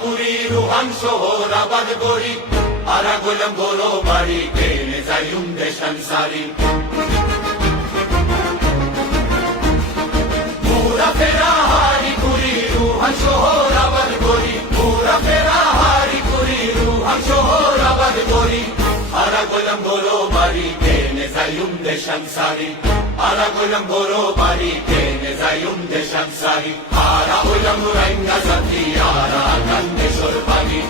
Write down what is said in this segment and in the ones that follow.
পুরি রুহান শহর আবাদ গরি আরা গোলাম বড় বাড়ি কেনে যাইম দেশান সারি পুরা ফেরা হারি পুরি রুহান শহর আবাদ গরি পুরা ফেরা হারি পুরি রুহান শহর আবাদ গরি আরা গোলাম বড় বাড়ি কেনে যাইম দেশান সারি আরা গোলাম বড় বাড়ি কেনে যাইম দেশান সারি আরা হইলাম রাইঙ্গা জাতি আরা কান্দেশ্বর পাগি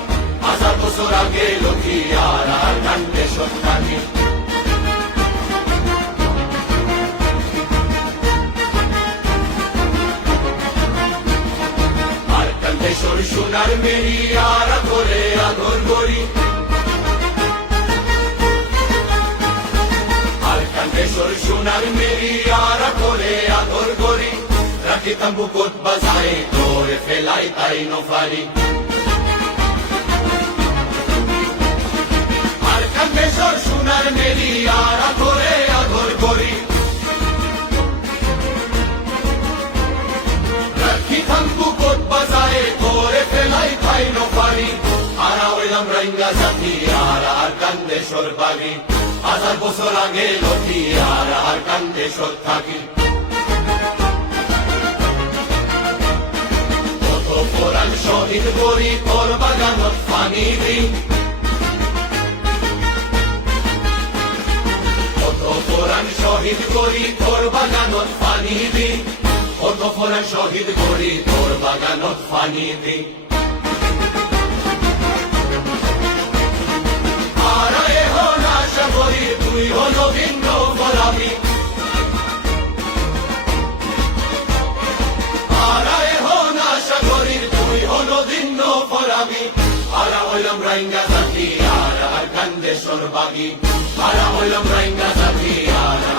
হাজার বছর আগে লক্ষ্মী আরা কান্দেশ্বর পাগি আর কান্দেশ্বর সোনার মেরি আরা করে আদর গরি কান্দেশ্বর সোনার মেরি আরা করে আদর গরি রাখি তাম্বু কোট বাজায় তোরে ফেলাই তাই নফারি আর কান্দেশ্বর সোনার মেরি আরা করে আদর গরি রাখি তাম্বু কোট বাজায় তোরে ফেলাই তাই নফারি আরা হইলাম রাইঙ্গা জাতি আরা আর কান্দেশ্বর বাগি হাজার বছর আগে লক্ষ্মী আর কান্দেশ্বর থাকি কত কোরআন শহীদ করি তোর বাগানত পানি দি কত কোরআন শহীদ করি তোর বাগানত পানি দি কত কোরআন শহীদ করি তোর বাগানত পানি দি তুই হলো ভিন্ন গোলামি আরায় হন আশা করি তুই হলো ভিন্ন গোলামি আরা হইলাম রাইঙ্গা জাতি আর কান্দেশ্বর বাগি আরা হইলাম রাইঙ্গা জাতি আর